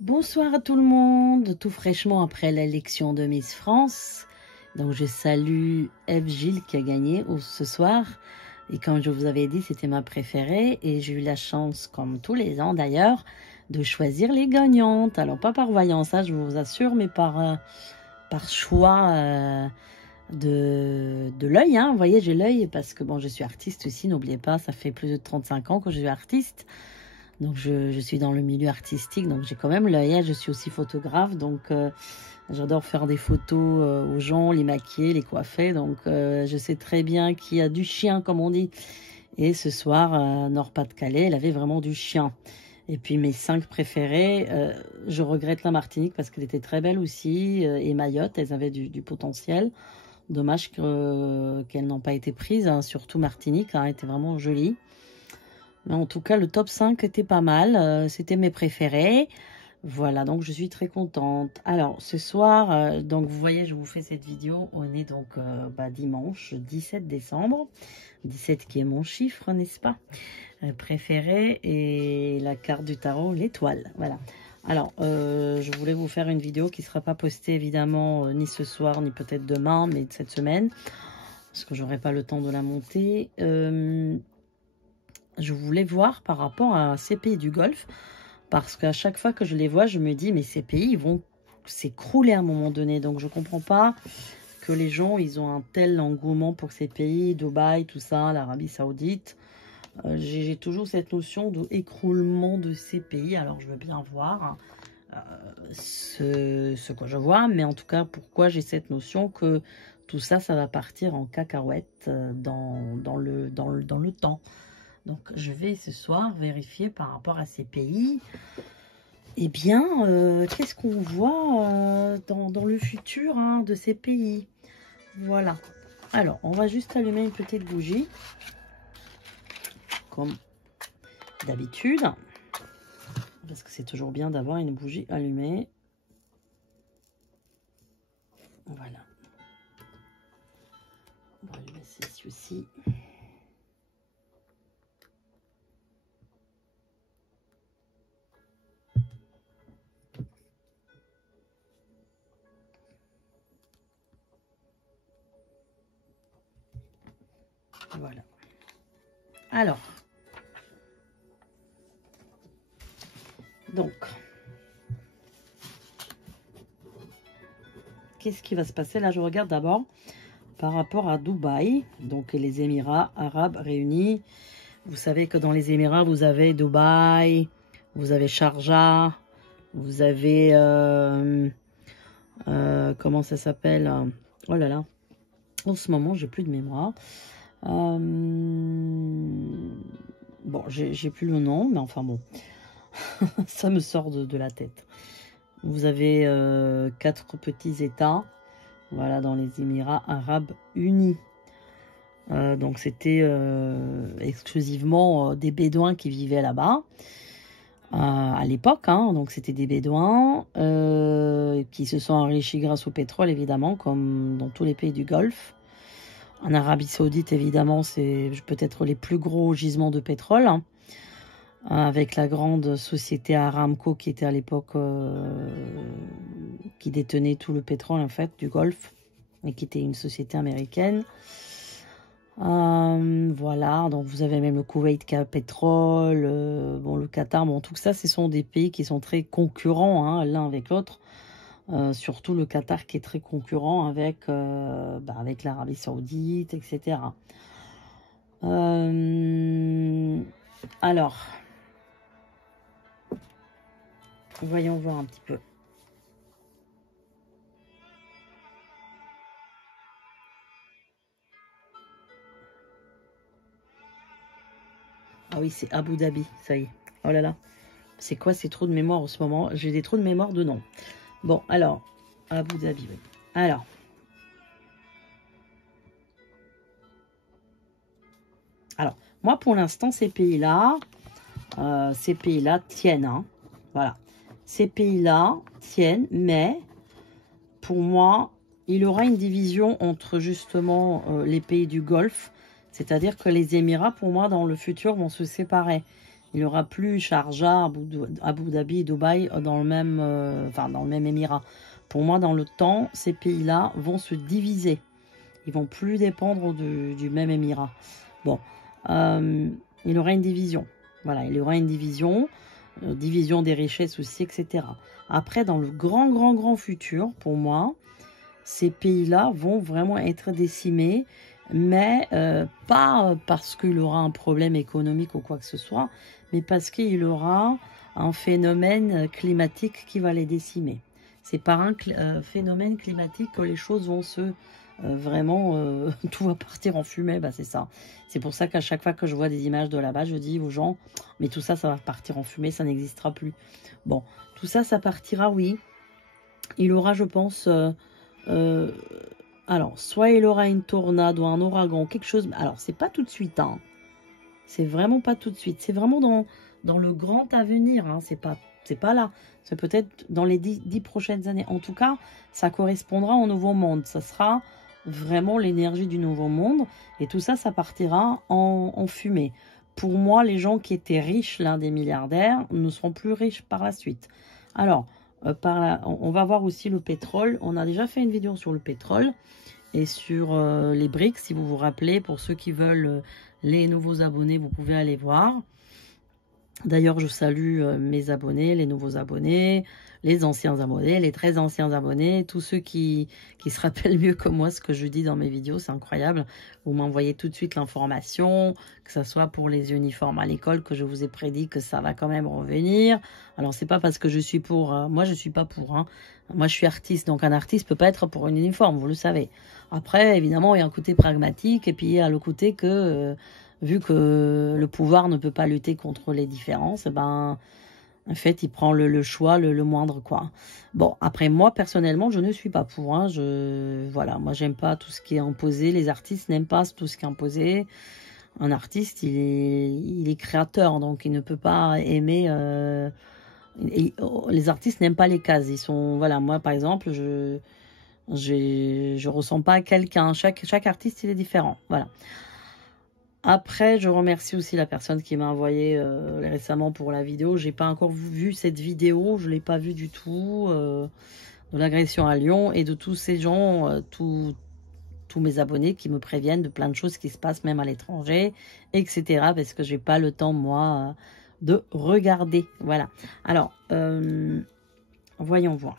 Bonsoir à tout le monde, tout fraîchement après l'élection de Miss France. Donc je salue Eve Gilles qui a gagné ce soir. Et comme je vous avais dit, c'était ma préférée. Et j'ai eu la chance, comme tous les ans d'ailleurs, de choisir les gagnantes. Alors pas par voyance, ça je vous assure, mais par choix de l'œil. Hein. Vous voyez, j'ai l'œil parce que bon, je suis artiste aussi, n'oubliez pas, ça fait plus de 35 ans que je suis artiste. Donc je suis dans le milieu artistique, donc j'ai quand même l'œil. Je suis aussi photographe, donc j'adore faire des photos aux gens, les maquiller, les coiffer. Donc je sais très bien qu'il y a du chien, comme on dit. Et ce soir, Nord-Pas-de-Calais, elle avait vraiment du chien. Et puis mes 5 préférées, je regrette la Martinique parce qu'elle était très belle aussi. Et Mayotte, elles avaient du potentiel. Dommage qu'elles n'ont pas été prises, hein, surtout Martinique, hein, elle était vraiment jolie. Mais en tout cas, le top 5 était pas mal. C'était mes préférés. Voilà, donc je suis très contente. Alors, ce soir, donc vous voyez, je vous fais cette vidéo. On est donc dimanche 17 décembre. 17 qui est mon chiffre, n'est-ce pas? Préféré. Et la carte du tarot, l'étoile. Voilà. Alors, je voulais vous faire une vidéo qui ne sera pas postée, évidemment, ni ce soir, ni peut-être demain, mais cette semaine. Parce que j'aurai pas le temps de la monter. Je voulais voir par rapport à ces pays du Golfe, parce qu'à chaque fois que je les vois, je me dis, mais ces pays, ils vont s'écrouler à un moment donné. Donc, je ne comprends pas que les gens, ils ont un tel engouement pour ces pays, Dubaï, tout ça, l'Arabie Saoudite. J'ai toujours cette notion d'écroulement de ces pays. Alors, je veux bien voir ce que je vois, mais en tout cas, pourquoi j'ai cette notion que tout ça, ça va partir en cacahuète dans le temps. Donc, je vais ce soir vérifier par rapport à ces pays. Eh bien, qu'est-ce qu'on voit dans le futur hein, de ces pays? Voilà. Alors, on va juste allumer une petite bougie. Comme d'habitude. Parce que c'est toujours bien d'avoir une bougie allumée. Voilà. On va allumer ceci. Voilà. Alors. Donc. Qu'est-ce qui va se passer? Là, je regarde d'abord par rapport à Dubaï. Donc, les Émirats Arabes Réunis. Vous savez que dans les Émirats, vous avez Dubaï, vous avez Sharjah, vous avez... comment ça s'appelle? Oh là là. En ce moment, j'ai plus de mémoire. Bon, j'ai plus le nom, mais enfin bon. Ça me sort de la tête. Vous avez 4 petits États. Voilà, dans les Émirats Arabes Unis. Donc, c'était exclusivement des Bédouins qui vivaient là-bas. À l'époque, hein, donc c'était des Bédouins qui se sont enrichis grâce au pétrole, évidemment, comme dans tous les pays du Golfe. En Arabie Saoudite, évidemment, c'est peut-être les plus gros gisements de pétrole, hein, avec la grande société Aramco qui était à l'époque, qui détenait tout le pétrole, en fait, du Golfe, et qui était une société américaine. Voilà, donc vous avez même le Koweït qui a pétrole, bon, le Qatar, bon, tout ça, ce sont des pays qui sont très concurrents hein, l'un avec l'autre. Surtout le Qatar qui est très concurrent avec l'Arabie Saoudite, etc. Alors, voyons voir un petit peu. Ah oui, c'est Abu Dhabi, ça y est. Oh là là, c'est quoi ces trous de mémoire en ce moment? J'ai des trous de mémoire de nom. Bon, alors, Abu Dhabi, oui. Alors, moi, pour l'instant, ces pays-là tiennent. Hein. Voilà. Ces pays-là tiennent, mais pour moi, il y aura une division entre justement les pays du Golfe. C'est-à-dire que les Émirats, pour moi, dans le futur, vont se séparer. Il n'y aura plus Sharjah, Abu Dhabi, Dubaï dans le même, dans le même émirat. Pour moi, dans le temps, ces pays-là vont se diviser. Ils vont plus dépendre du même émirat. Bon, il y aura une division. Voilà, il y aura une division, division des richesses aussi, etc. Après, dans le grand futur, pour moi, ces pays-là vont vraiment être décimés, mais pas parce qu'il y aura un problème économique ou quoi que ce soit, mais parce qu'il y aura un phénomène climatique qui va les décimer. C'est par un phénomène climatique que les choses vont se... tout va partir en fumée, bah c'est ça. C'est pour ça qu'à chaque fois que je vois des images de là-bas, je dis aux gens, mais tout ça, ça va partir en fumée, ça n'existera plus. Bon, tout ça, ça partira, oui. Il aura, je pense... alors, soit il aura une tornade ou un ouragan, quelque chose... Alors, c'est pas tout de suite, hein. C'est vraiment pas tout de suite. C'est vraiment dans le grand avenir, hein. C'est pas là. C'est peut-être dans les 10 prochaines années. En tout cas, ça correspondra au nouveau monde. Ça sera vraiment l'énergie du nouveau monde. Et tout ça, ça partira en fumée. Pour moi, les gens qui étaient riches, l'un des milliardaires, ne seront plus riches par la suite. Alors, on va voir aussi le pétrole. On a déjà fait une vidéo sur le pétrole et sur les BRICS, si vous vous rappelez. Pour ceux qui veulent les nouveaux abonnés, vous pouvez aller voir. D'ailleurs, je salue mes abonnés, les nouveaux abonnés, les anciens abonnés, les très anciens abonnés, tous ceux qui se rappellent mieux que moi ce que je dis dans mes vidéos, c'est incroyable. Vous m'envoyez tout de suite l'information, que ce soit pour les uniformes à l'école, que je vous ai prédit que ça va quand même revenir. Alors, c'est pas parce que je suis pour... moi, je suis pas pour. Hein. Moi, je suis artiste, donc un artiste peut pas être pour un uniforme, vous le savez. Après, évidemment, il y a un côté pragmatique, et puis il y a le côté que... vu que le pouvoir ne peut pas lutter contre les différences, ben, en fait, il prend le choix le moindre, quoi. Bon, après, moi, personnellement, je ne suis pas pour. Hein, voilà, moi, j'aime pas tout ce qui est imposé. Les artistes n'aiment pas tout ce qui est imposé. Un artiste, il est créateur, donc il ne peut pas aimer... les artistes n'aiment pas les cases. Ils sont... Voilà, moi, par exemple, je ressens pas quelqu'un. Chaque artiste, il est différent. Voilà. Après, je remercie aussi la personne qui m'a envoyé récemment pour la vidéo. J'ai pas encore vu cette vidéo, je l'ai pas vue du tout, de l'agression à Lyon et de tous ces gens, tous mes abonnés qui me préviennent de plein de choses qui se passent même à l'étranger, etc. Parce que j'ai pas le temps, moi, de regarder. Voilà. Alors, voyons voir.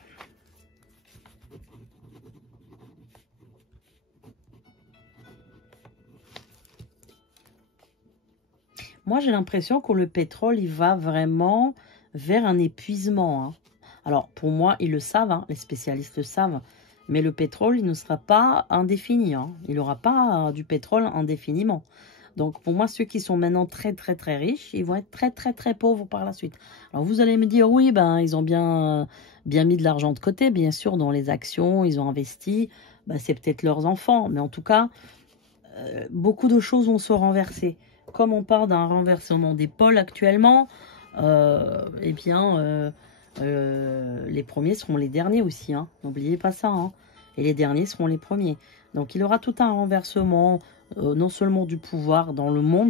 Moi, j'ai l'impression que le pétrole, il va vraiment vers un épuisement. Hein. Alors, pour moi, ils le savent, hein, les spécialistes le savent. Mais le pétrole, il ne sera pas indéfini. Hein. Il n'y aura pas du pétrole indéfiniment. Donc, pour moi, ceux qui sont maintenant très riches, ils vont être très pauvres par la suite. Alors, vous allez me dire, oui, ben, ils ont bien mis de l'argent de côté, bien sûr, dans les actions, ils ont investi. Ben, c'est peut-être leurs enfants. Mais en tout cas, beaucoup de choses vont se renverser. Comme on parle d'un renversement des pôles actuellement, eh bien, les premiers seront les derniers aussi. Hein. N'oubliez pas ça. Hein. Et les derniers seront les premiers. Donc, il y aura tout un renversement, non seulement du pouvoir dans le monde,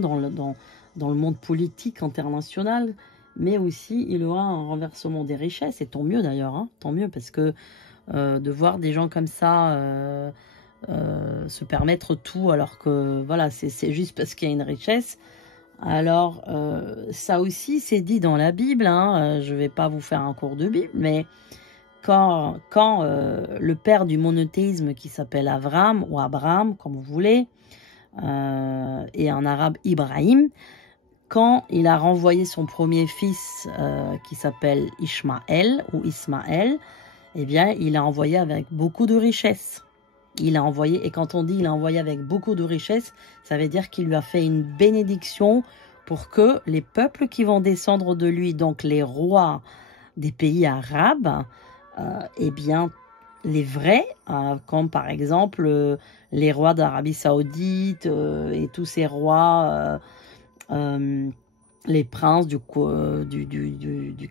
dans le monde politique international, mais aussi il y aura un renversement des richesses. Et tant mieux d'ailleurs. Hein. Tant mieux parce que de voir des gens comme ça... se permettre tout alors que voilà c'est juste parce qu'il y a une richesse. Alors ça aussi c'est dit dans la Bible, hein, je vais pas vous faire un cours de Bible, mais quand le père du monothéisme qui s'appelle Avram ou Abraham comme vous voulez, et en arabe Ibrahim, quand il a renvoyé son premier fils qui s'appelle Ishmaël ou Ismaël, eh bien il a envoyé avec beaucoup de richesses. Il a envoyé, et quand on dit il a envoyé avec beaucoup de richesses, ça veut dire qu'il lui a fait une bénédiction pour que les peuples qui vont descendre de lui, donc les rois des pays arabes, eh bien, les vrais, comme par exemple les rois d'Arabie Saoudite et tous ces rois, les princes du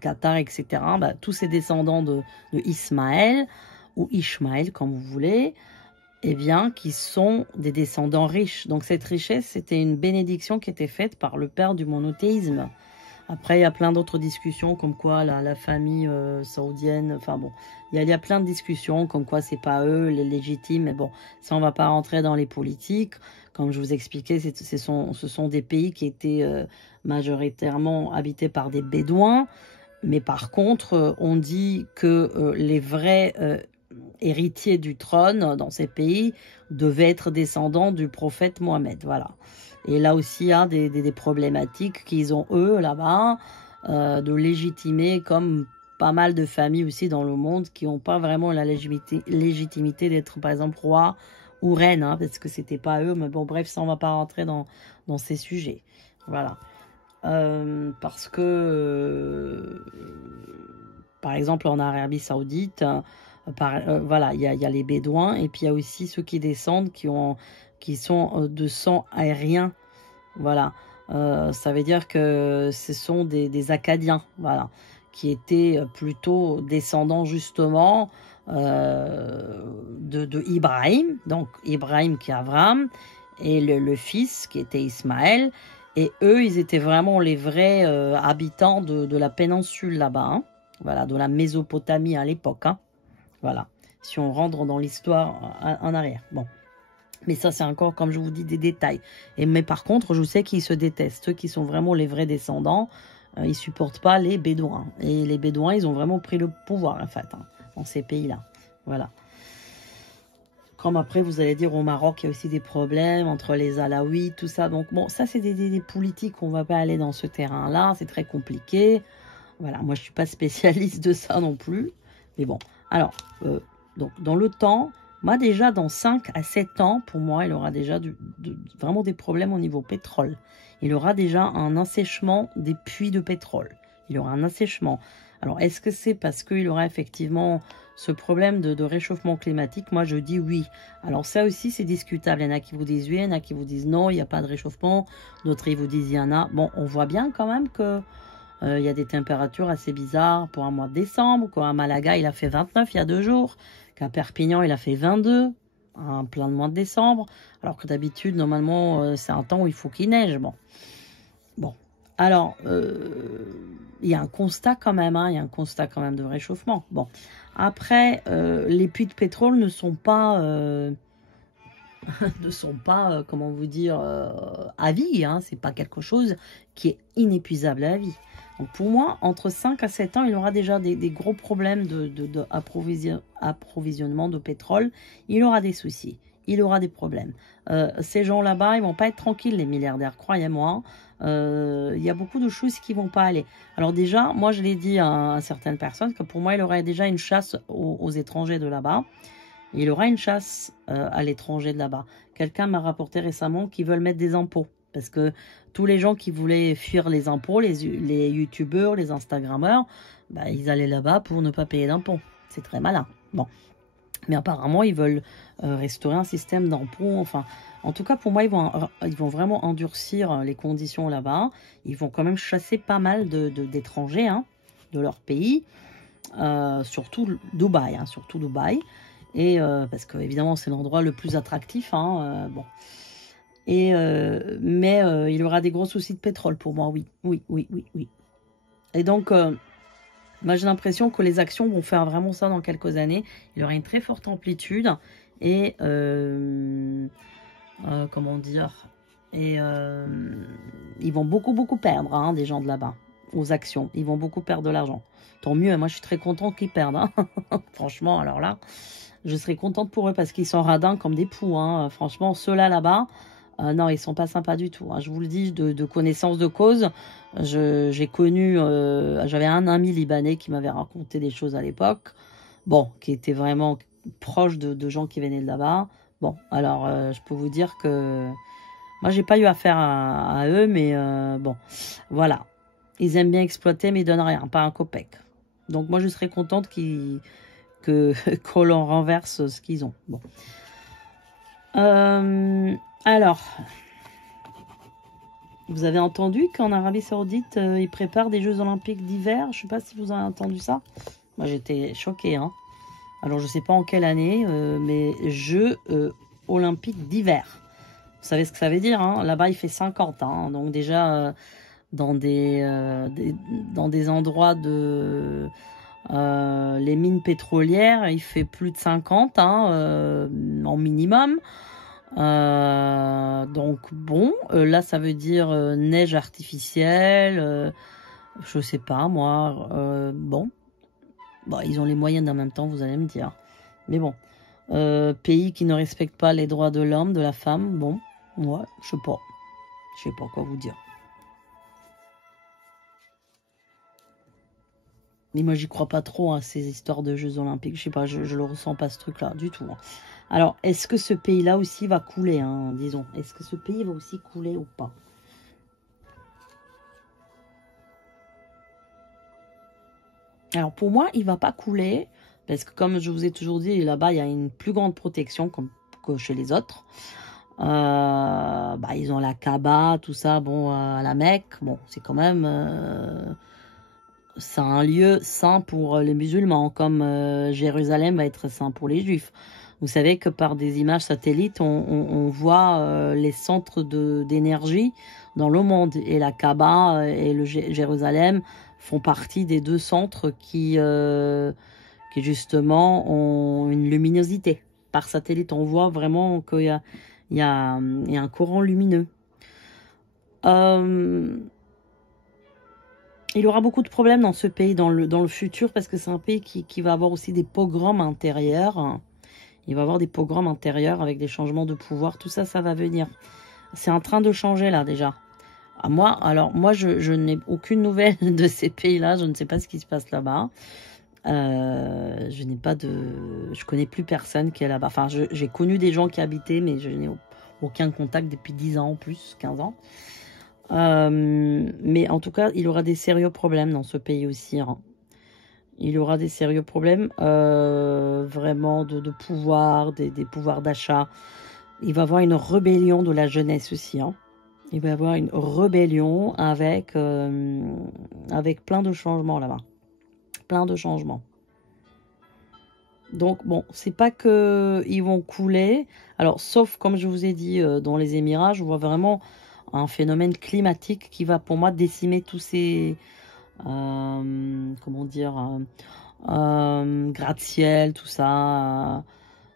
Qatar, etc., bah, tous ces descendants de Ismaël, ou Ishmaël, comme vous voulez, eh bien, qui sont des descendants riches. Donc, cette richesse, c'était une bénédiction qui était faite par le père du monothéisme. Après, il y a plein d'autres discussions, comme quoi la famille saoudienne, enfin bon, il y a plein de discussions, comme quoi c'est pas eux les légitimes, mais bon, ça on va pas rentrer dans les politiques. Comme je vous expliquais, ce sont des pays qui étaient majoritairement habités par des Bédouins, mais par contre, on dit que les vrais héritiers du trône dans ces pays devaient être descendants du prophète Mohammed, voilà. Et là aussi, il y a des problématiques qu'ils ont, eux, là-bas, de légitimer, comme pas mal de familles aussi dans le monde, qui n'ont pas vraiment la légitimité d'être, par exemple, roi ou reine, hein, parce que c'était pas eux. Mais bon, bref, ça, on va pas rentrer dans ces sujets. Voilà. Parce que, par exemple, en Arabie Saoudite, voilà, il y a les Bédouins, et puis il y a aussi ceux qui descendent, qui sont de sang aérien, voilà. Ça veut dire que ce sont des Acadiens, voilà, qui étaient plutôt descendants justement de Ibrahim, donc Ibrahim qui est Abraham, et le fils qui était Ismaël, et eux, ils étaient vraiment les vrais habitants de la péninsule là-bas, hein, voilà, de la Mésopotamie à l'époque, hein, voilà, si on rentre dans l'histoire en arrière, bon. Mais ça, c'est encore, comme je vous dis, des détails. Mais par contre, je sais qu'ils se détestent. Ceux qui sont vraiment les vrais descendants, ils supportent pas les Bédouins. Et les Bédouins, ils ont vraiment pris le pouvoir, en fait, hein, dans ces pays-là. Voilà. Comme après, vous allez dire, au Maroc, il y a aussi des problèmes entre les Alaouites, tout ça. Donc, bon, ça, c'est des politiques. On va pas aller dans ce terrain-là. C'est très compliqué. Voilà, moi, je suis pas spécialiste de ça non plus. Mais bon, alors, donc, dans le temps... Moi, déjà, dans 5 à 7 ans, pour moi, il aura déjà vraiment des problèmes au niveau pétrole. Il aura déjà un assèchement des puits de pétrole. Il aura un assèchement. Alors, est-ce que c'est parce qu'il aura effectivement ce problème de réchauffement climatique? Moi, je dis oui. Alors, ça aussi, c'est discutable. Il y en a qui vous disent oui, il y en a qui vous disent non, il n'y a pas de réchauffement. D'autres, ils vous disent il y en a. Bon, on voit bien quand même que... il y a des températures assez bizarres pour un mois de décembre. Quoi. À Malaga, il a fait 29 il y a 2 jours. Qu'à Perpignan, il a fait 22 en plein de mois de décembre. Alors que d'habitude, normalement, c'est un temps où il faut qu'il neige. Bon. Alors, il y a un constat quand même. Hein, il y a un constat quand même de réchauffement. Bon. Après, les puits de pétrole ne sont pas... comment vous dire, à vie. Hein, c'est pas quelque chose qui est inépuisable à vie. Donc pour moi, entre 5 à 7 ans, il aura déjà des gros problèmes d'approvisionnement de pétrole. Il aura des soucis. Il aura des problèmes. Ces gens là-bas, ils vont pas être tranquilles, les milliardaires, croyez-moi. Il y a beaucoup de choses qui vont pas aller. Alors déjà, moi je l'ai dit à certaines personnes que pour moi, il aurait déjà une chasse aux étrangers de là-bas. Il aura une chasse à l'étranger de là-bas. Quelqu'un m'a rapporté récemment qu'ils veulent mettre des impôts. Parce que tous les gens qui voulaient fuir les impôts, les youtubeurs, les instagrammeurs, bah, ils allaient là-bas pour ne pas payer d'impôts. C'est très malin. Bon. Mais apparemment, ils veulent restaurer un système d'impôts. Enfin, en tout cas, pour moi, ils vont vraiment endurcir les conditions là-bas. Ils vont quand même chasser pas mal d'étrangers hein, de leur pays. Surtout Dubaï. Hein, surtout Dubaï. Et parce que évidemment, c'est l'endroit le plus attractif. Hein, bon. Mais il aura des gros soucis de pétrole pour moi, oui. Et donc, moi j'ai l'impression que les actions vont faire vraiment ça dans quelques années. Il y aura une très forte amplitude et, comment dire, et ils vont beaucoup perdre, hein, des gens de là-bas, aux actions. Ils vont beaucoup perdre de l'argent. Tant mieux, moi je suis très contente qu'ils perdent. Hein. Franchement, alors là, je serais contente pour eux parce qu'ils sont radins comme des poux. Hein. Franchement, ceux-là là-bas, non, ils sont pas sympas du tout. Hein. Je vous le dis de connaissance de cause. J'ai connu, j'avais un ami libanais qui m'avait raconté des choses à l'époque. Bon, qui était vraiment proche de gens qui venaient de là-bas. Bon, alors je peux vous dire que moi j'ai pas eu affaire à eux, mais bon, voilà. Ils aiment bien exploiter, mais ils donnent rien, pas un copec. Donc moi je serais contente qu'on leur renverse ce qu'ils ont. Bon. Alors, vous avez entendu qu'en Arabie Saoudite, ils préparent des Jeux Olympiques d'hiver. Je ne sais pas si vous avez entendu ça. Moi, j'étais choquée. Hein. Alors, je ne sais pas en quelle année, mais Jeux Olympiques d'hiver. Vous savez ce que ça veut dire. Hein. Là-bas, il fait 50. Hein. Donc déjà, dans dans des endroits de les mines pétrolières, il fait plus de 50 hein, en minimum. Donc bon, là ça veut dire neige artificielle, je sais pas moi, bon, ils ont les moyens en même temps, vous allez me dire. Mais bon, pays qui ne respecte pas les droits de l'homme, de la femme, bon, ouais, je sais pas quoi vous dire. Mais moi, j'y crois pas trop à ces histoires de Jeux Olympiques. Je sais pas, je le ressens pas ce truc-là du tout. Hein. Alors, est-ce que ce pays-là aussi va couler, hein, disons? Est-ce que ce pays va aussi couler ou pas? Alors, pour moi, il va pas couler. Parce que comme je vous ai toujours dit, là-bas, il y a une plus grande protection que chez les autres. Ils ont la Kaaba, tout ça, bon, à la Mecque. Bon, c'est quand même... c'est un lieu saint pour les musulmans, comme Jérusalem va être saint pour les juifs. Vous savez que par des images satellites, on voit les centres d'énergie dans le monde. Et la Kaaba et le Jérusalem font partie des deux centres qui justement ont une luminosité. Par satellite, on voit vraiment qu'il y a un courant lumineux. Il aura beaucoup de problèmes dans ce pays dans le futur parce que c'est un pays qui va avoir aussi des pogroms intérieurs. Il va avoir des pogroms intérieurs avec des changements de pouvoir. Tout ça, ça va venir. C'est en train de changer là déjà. Moi, je n'ai aucune nouvelle de ces pays-là. Je ne sais pas ce qui se passe là-bas. Je connais plus personne qui est là-bas. Enfin, j'ai connu des gens qui habitaient, mais je n'ai aucun contact depuis 10 ans en plus, 15 ans. Mais en tout cas, il aura des sérieux problèmes dans ce pays aussi. Hein. Il aura des sérieux problèmes vraiment de pouvoir, des pouvoirs d'achat. Il va y avoir une rébellion de la jeunesse aussi. Hein. Il va y avoir une rébellion avec plein de changements là-bas. Plein de changements. Donc bon, c'est pas que ils vont couler. Alors, sauf comme je vous ai dit, dans les Émirats, je vois vraiment un phénomène climatique qui va pour moi décimer tous ces comment dire gratte-ciel, tout ça,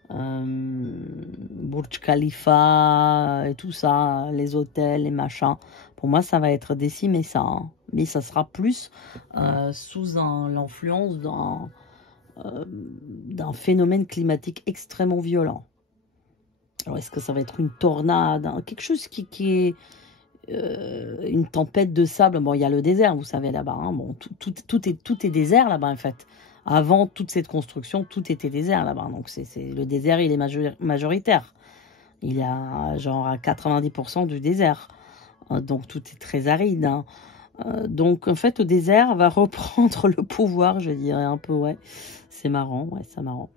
Burj Khalifa et tout ça, les hôtels, les machins. Pour moi, ça va être décimé ça. Hein. Mais ça sera plus sous l'influence d'un phénomène climatique extrêmement violent. Alors, est-ce que ça va être une tornade, hein, quelque chose qui est une tempête de sable? Bon, il y a le désert, vous savez, là-bas. Hein. Bon, tout est désert là-bas, en fait. Avant toute cette construction, tout était désert là-bas. Donc, le désert, il est majoritaire. Il y a genre à 90% du désert. Donc, tout est très aride. Hein. Donc, en fait, le désert va reprendre le pouvoir, je dirais un peu, ouais. C'est marrant, ouais, c'est marrant.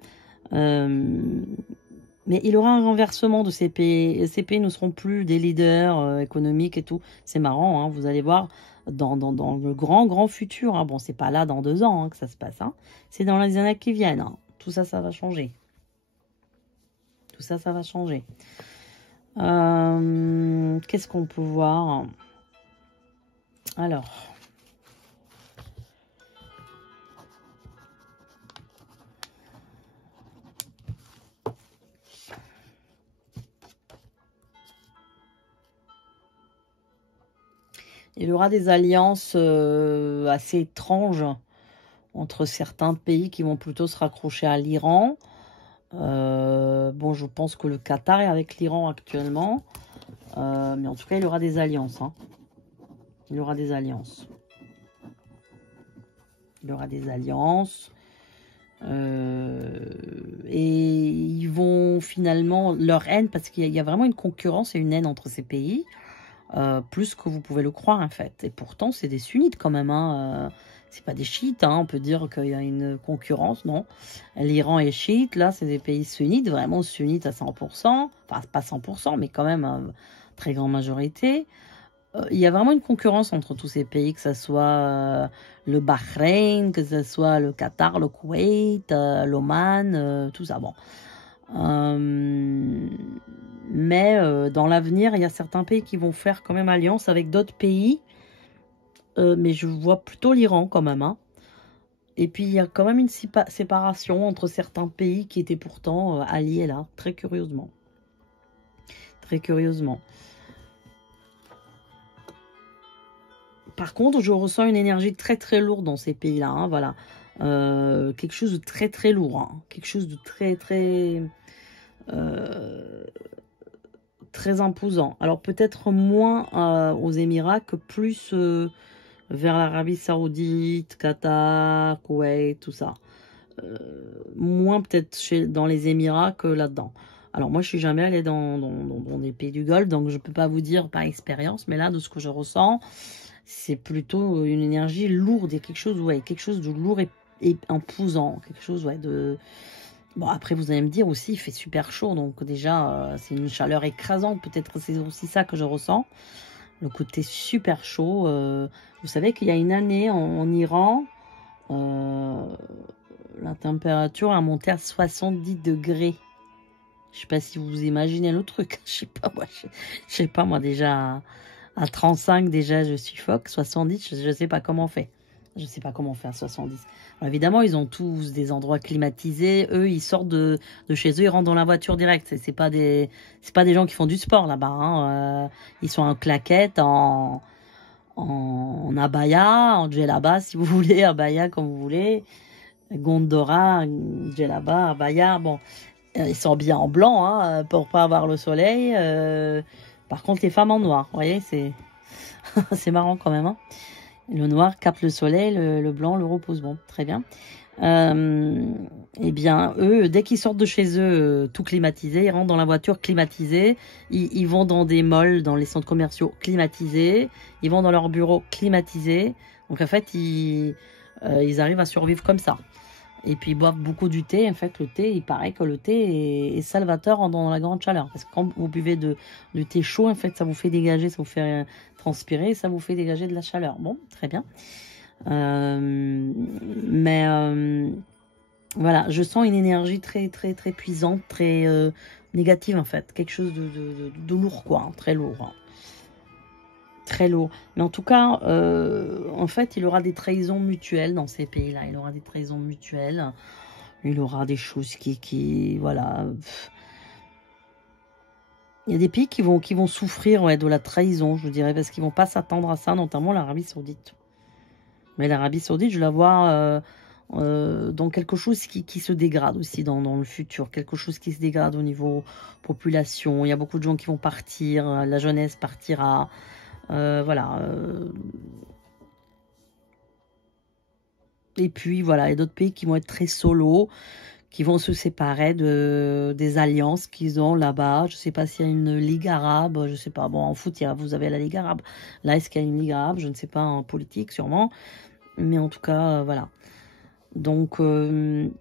Mais il y aura un renversement de ces pays. Ces pays ne seront plus des leaders économiques et tout. C'est marrant, hein, vous allez voir, dans le grand futur. Hein. Bon, c'est pas là dans 2 ans hein, que ça se passe. Hein. C'est dans les années qui viennent. Hein. Tout ça, ça va changer. Tout ça, ça va changer. Qu'est-ce qu'on peut voir? Alors... Il y aura des alliances assez étranges entre certains pays qui vont plutôt se raccrocher à l'Iran. Bon, je pense que le Qatar est avec l'Iran actuellement. Mais en tout cas, il y aura des alliances. Hein. Il y aura des alliances. Il y aura des alliances. Et ils vont finalement... Leur haine, parce qu'il y a vraiment une concurrence et une haine entre ces pays. Plus que vous pouvez le croire en fait. Et pourtant c'est des sunnites quand même. Hein. C'est pas des chiites. Hein. On peut dire qu'il y a une concurrence. Non. L'Iran est chiite. Là c'est des pays sunnites. Vraiment sunnites à 100%. Enfin pas 100% mais quand même très grande majorité. Il y a vraiment une concurrence entre tous ces pays. Que ce soit le Bahreïn. Que ce soit le Qatar, le Koweït, l'Oman. Tout ça. Bon. Mais dans l'avenir, il y a certains pays qui vont faire quand même alliance avec d'autres pays mais je vois plutôt l'Iran quand même, hein. Et puis, il y a quand même une séparation entre certains pays qui étaient pourtant alliés là, très curieusement. Très curieusement. Par contre, je ressens une énergie très très lourde dans ces pays-là, hein, voilà. Quelque chose de très très lourd, hein. Quelque chose de très très... très imposant. Alors peut-être moins aux Émirats que plus vers l'Arabie Saoudite, Qatar, Koweït, tout ça. Moins peut-être dans les Émirats que là-dedans. Alors moi je suis jamais allée dans des pays du Golfe, donc je peux pas vous dire par expérience, mais là de ce que je ressens, c'est plutôt une énergie lourde, il y a quelque chose, ouais, quelque chose de lourd et imposant, quelque chose, ouais, de... Bon, après, vous allez me dire aussi, il fait super chaud, donc déjà, c'est une chaleur écrasante. Peut-être c'est aussi ça que je ressens, le côté super chaud. Vous savez qu'il y a une année en Iran, la température a monté à 70 degrés. Je sais pas si vous imaginez le truc. Je sais pas moi déjà à 35 déjà je suffoque. 70, je sais pas comment on fait. Je sais pas comment faire 70. Alors évidemment, ils ont tous des endroits climatisés. Eux, ils sortent de chez eux, ils rentrent dans la voiture direct. C'est pas des gens qui font du sport là-bas, hein. Ils sont en claquettes, en abaya, en djellaba si vous voulez, abaya comme vous voulez, gondora, djellaba, abaya. Bon, ils sont bien en blanc, hein, pour pas avoir le soleil. Par contre, les femmes en noir, vous voyez, c'est c'est marrant quand même, hein. Le noir capte le soleil, le blanc le repose. Bon, très bien. Eh bien, eux, dès qu'ils sortent de chez eux, tout climatisé, ils rentrent dans la voiture climatisée, ils vont dans des malls, dans les centres commerciaux climatisés, ils vont dans leur bureau climatisé. Donc en fait, ils arrivent à survivre comme ça. Et puis ils boivent beaucoup du thé. En fait, le thé, il paraît que le thé est salvateur dans la grande chaleur. Parce que quand vous buvez du thé chaud, en fait, ça vous fait dégager, ça vous fait transpirer, ça vous fait dégager de la chaleur. Bon, très bien. Voilà, je sens une énergie très, très, très puissante, très négative, en fait. Quelque chose de lourd, quoi. Hein, très lourd. Hein. Très lourd. Mais en tout cas, en fait, il aura des trahisons mutuelles dans ces pays-là. Il aura des trahisons mutuelles. Il aura des choses voilà. Il y a des pays qui vont souffrir, ouais, de la trahison, je dirais, parce qu'ils vont pas s'attendre à ça, notamment l'Arabie Saoudite. Mais l'Arabie Saoudite, je la vois dans quelque chose qui se dégrade aussi dans le futur. Quelque chose qui se dégrade au niveau population. Il y a beaucoup de gens qui vont partir. La jeunesse partira. Voilà. Et puis, voilà, il y a d'autres pays qui vont être très solos, qui vont se séparer des alliances qu'ils ont là-bas. Je ne sais pas s'il y a une ligue arabe, je ne sais pas. Bon, en foot, vous avez la ligue arabe. Là, est-ce qu'il y a une ligue arabe? Je ne sais pas, en politique, sûrement. Mais en tout cas, voilà. Donc, le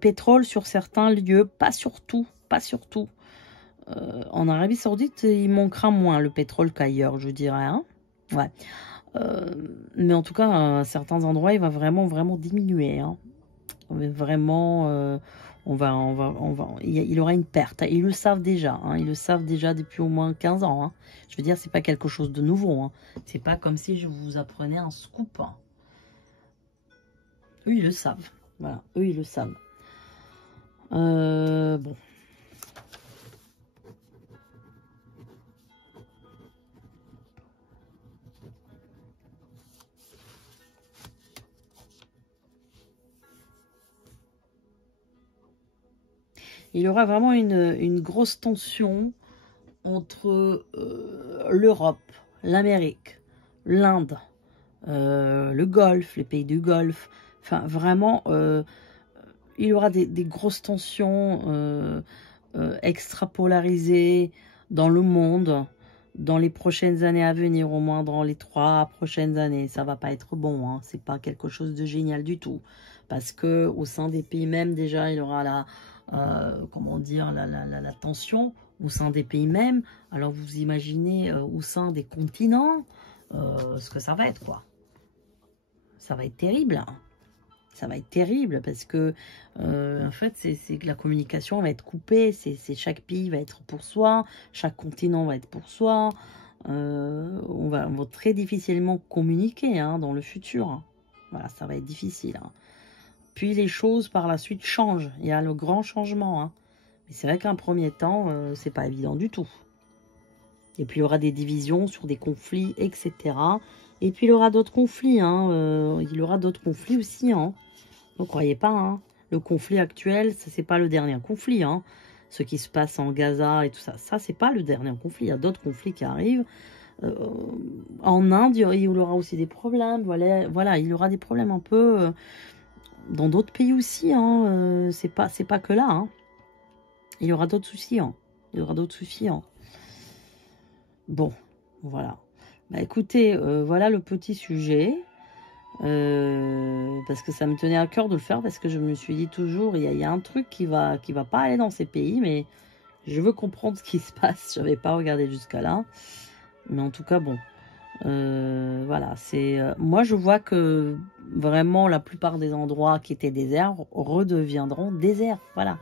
pétrole sur certains lieux, pas surtout, pas surtout. En Arabie Saoudite, il manquera moins le pétrole qu'ailleurs, je dirais. Hein, ouais. Mais en tout cas, à certains endroits, il va vraiment, vraiment diminuer. Hein. Vraiment, il aura une perte. Ils le savent déjà. Hein. Ils le savent déjà depuis au moins 15 ans. Hein. Je veux dire, c'est pas quelque chose de nouveau. Hein. C'est pas comme si je vous apprenais un scoop. Hein. Eux, ils le savent. Voilà, eux, ils le savent. Bon. Il y aura vraiment une grosse tension entre l'Europe, l'Amérique, l'Inde, le Golfe, les pays du Golfe. Enfin, vraiment, il y aura des grosses tensions extrapolarisées dans le monde dans les prochaines années à venir, au moins dans les 3 prochaines années. Ça va pas être bon, hein. C'est pas quelque chose de génial du tout. Parce que au sein des pays même, déjà, il y aura comment dire, la tension au sein des pays même. Alors vous imaginez au sein des continents ce que ça va être, quoi. Ça va être terrible. Hein. Ça va être terrible parce que en fait c'est que la communication va être coupée, chaque pays va être pour soi, chaque continent va être pour soi, on va très difficilement communiquer hein, dans le futur. Hein. Voilà, ça va être difficile. Hein. Puis les choses par la suite changent. Il y a le grand changement. Hein. Mais c'est vrai qu'un premier temps, c'est pas évident du tout. Et puis il y aura des divisions sur des conflits, etc. Et puis il y aura d'autres conflits. Hein. Il y aura d'autres conflits aussi. Hein. Ne croyez pas. Hein. Le conflit actuel, ça c'est pas le dernier conflit. Hein. Ce qui se passe en Gaza et tout ça, ça c'est pas le dernier conflit. Il y a d'autres conflits qui arrivent. En Inde, il y aura aussi des problèmes. Voilà, il y aura des problèmes un peu dans d'autres pays aussi. Hein. C'est pas que là. Hein. Il y aura d'autres soucis. Hein. Il y aura d'autres soucis. Hein. Bon, voilà. Bah écoutez, voilà le petit sujet. Parce que ça me tenait à cœur de le faire, parce que je me suis dit toujours, il y a un truc qui va pas aller dans ces pays, mais je veux comprendre ce qui se passe. Je n'avais pas regardé jusqu'à là. Mais en tout cas, bon. Voilà, c'est moi je vois que vraiment la plupart des endroits qui étaient déserts redeviendront déserts. Voilà,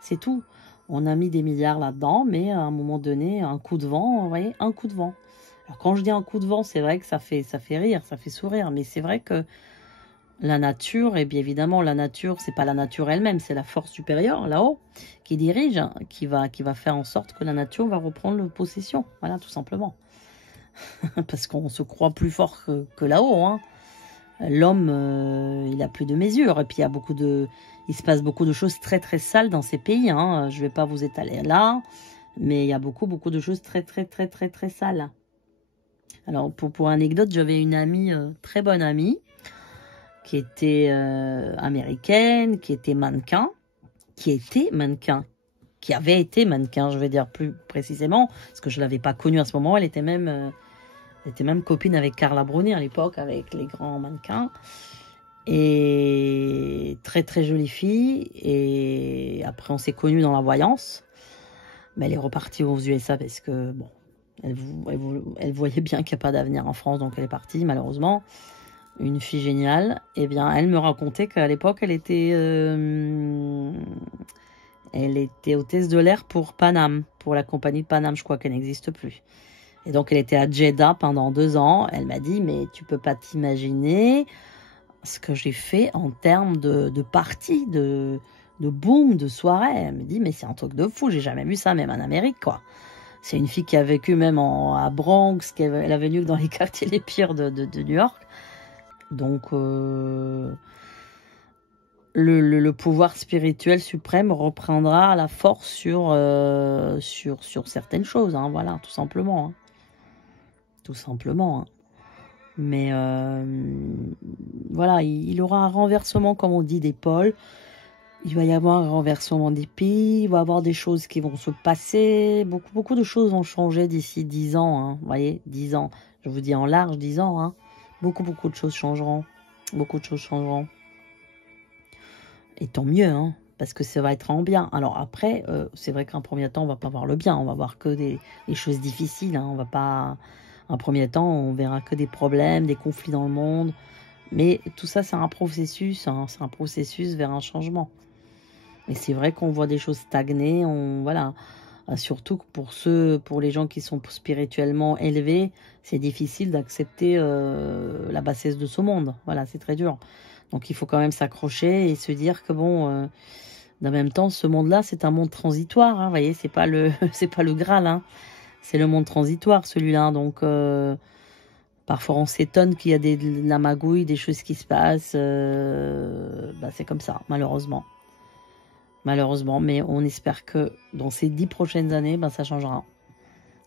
c'est tout. On a mis des milliards là-dedans, mais à un moment donné, un coup de vent, vous voyez, un coup de vent. Alors quand je dis un coup de vent, c'est vrai que ça fait rire, ça fait sourire, mais c'est vrai que la nature, et bien évidemment la nature, c'est pas la nature elle-même, c'est la force supérieure là-haut qui dirige, hein, qui va faire en sorte que la nature va reprendre possession. Voilà, tout simplement. Parce qu'on se croit plus fort que là-haut. Hein. L'homme, il a plus de mesure. Et puis il se passe beaucoup de choses très très sales dans ces pays. Hein. Je vais pas vous étaler là, mais il y a beaucoup de choses très sales. Alors pour anecdote, j'avais une amie, très bonne amie, qui était américaine, qui avait été mannequin, je vais dire plus précisément, parce que je l'avais pas connue à ce moment. Elle était même copine avec Carla Bruni à l'époque, avec les grands mannequins. Et très très jolie fille. Et après on s'est connus dans la voyance. Mais elle est repartie aux USA parce que bon, elle voyait bien qu'il n'y a pas d'avenir en France, donc elle est partie malheureusement. Une fille géniale. Et bien elle me racontait qu'à l'époque elle était hôtesse de l'air pour Panam, pour la compagnie de Panam, je crois qu'elle n'existe plus. Et donc, elle était à Jeddah pendant 2 ans. Elle m'a dit, mais tu peux pas t'imaginer ce que j'ai fait en termes de parties, de boom, de soirée. Elle me dit, mais c'est un truc de fou, j'ai jamais vu ça, même en Amérique, quoi. C'est une fille qui a vécu même à Bronx, elle a vécu dans les quartiers les pires de New York. Donc, le pouvoir spirituel suprême reprendra la force sur certaines choses, hein, voilà, tout simplement. Hein. Tout simplement. Hein. Mais voilà, il aura un renversement, comme on dit, des pôles. Il va y avoir un renversement des pays, il va y avoir des choses qui vont se passer. Beaucoup de choses vont changer d'ici 10 ans. Hein. Vous voyez, 10 ans. Je vous dis en large, 10 ans. Hein. Beaucoup de choses changeront. Beaucoup de choses changeront. Et tant mieux, hein, parce que ça va être en bien. Alors après, c'est vrai qu'en premier temps, on va pas voir le bien. On va voir que des choses difficiles. Hein. On va pas... En premier temps, on verra que des problèmes, des conflits dans le monde. Mais tout ça, c'est un processus. Hein, c'est un processus vers un changement. Et c'est vrai qu'on voit des choses stagner. Voilà. Surtout pour les gens qui sont spirituellement élevés, c'est difficile d'accepter la bassesse de ce monde. Voilà, c'est très dur. Donc il faut quand même s'accrocher et se dire que bon, en même temps, ce monde-là, c'est un monde transitoire. Hein, vous voyez, c'est pas le Graal. Hein. C'est le monde transitoire, celui-là. Donc, parfois, on s'étonne qu'il y a de la magouille, des choses qui se passent. Bah, c'est comme ça, malheureusement. Malheureusement, mais on espère que dans ces 10 prochaines années, bah, ça changera.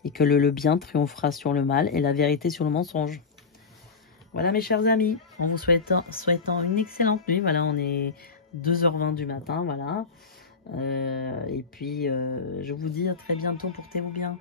Et que le bien triomphera sur le mal et la vérité sur le mensonge. Voilà, mes chers amis, en vous souhaitant une excellente nuit. Voilà, on est 2h20 du matin, voilà. Et puis, je vous dis à très bientôt, portez-vous bien.